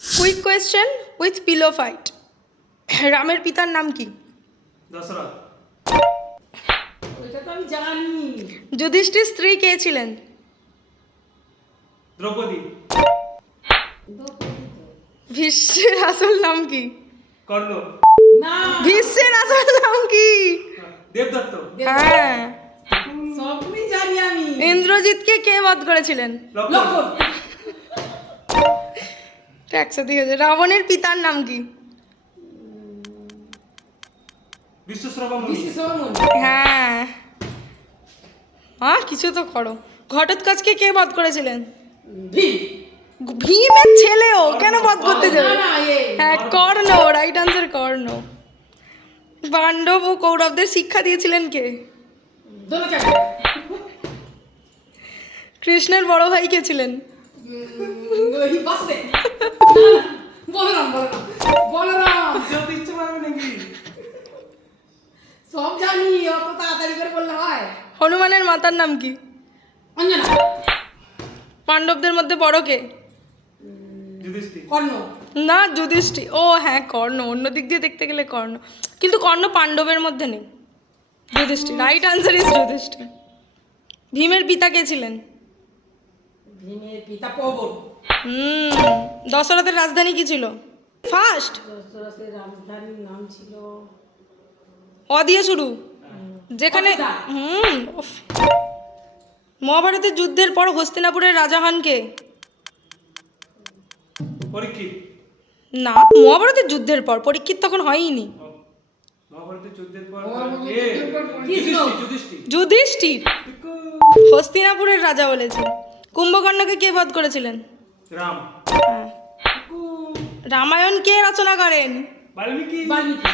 Quick question with pillow fight. রামের পিতার নাম কি? দশরথ। ওইটা তো আমি জানি। যুধিষ্ঠির স্ত্রী কে ছিলেন? দ্রৌপদী। ভীষ্মের আসল নাম কি? কর্ণ। না, ভীষ্মের আসল নাম কি? দেবদত্ত। হ্যাঁ। সবই জানি আমি। ইন্দ্রজিৎকে কে বধ করেছিলেন? লক্ষণ। একসাথে হয়েছে। রাবণের পিতার নাম কি? বিশ্বশ্রবা মুনি। বিশ্বশ্রমণ। হ্যাঁ কিছু তো করো। ঘটোৎকচকে কে বধ করেছিলেন? ভীম। ভীমের ছেলেও কেন বধ করতে যাবে? না, হ্যাঁ কর্ণ, রাইট আনসার কর্ণ। পাণ্ডব ও কৌরবদের শিক্ষা দিয়েছিলেন কে? দ্রোণাচার্য। কৃষ্ণের বড় ভাই কে ছিলেন? বাসুদেব। বলরাম। যেতে ইচ্ছে পারবে নাকি? সব জানি, অত তাড়াতাড়ি করে বললে হয়। হনুমানের মাতার নাম কি? অঞ্জনা। পাণ্ডবদের মধ্যে বড় কে? যুধিষ্ঠির। কর্ণ। না, যুধিষ্ঠির। ও হ্যাঁ কর্ণ, অন্য দিক দিয়ে দেখতে গেলে কর্ণ, কিন্তু কর্ণ পাণ্ডবের মধ্যে নেই। Yudhishthir, right answer is Yudhishthir. ভীমের পিতা কে ছিলেন? ভীমের পিতা পবন। দশরথের রাজধানী কি ছিল? ফার্স্ট দশরথের রাজধানীর নাম ছিল অ দিয়ে শুরু, যেখানে অযোধ্যা। উফ। মহাভারতের যুদ্ধের পর হস্তিনাপুরের রাজা হন কে? পরীক্ষিত। না, মহাভারতের যুদ্ধের পর, পরীক্ষিত তখন হয়নি। মহাভারতের যুদ্ধের পর কৃষ্ণ। যুধিষ্ঠির। যুধিষ্ঠির হস্তিনাপুরের রাজা বলেছে। কুম্ভকর্ণকে কে বধ করেছিলেন? রাম। হ্যাঁ। রামায়ণ কে রচনা করেন? বাল্মীকি। বাল্মীকি।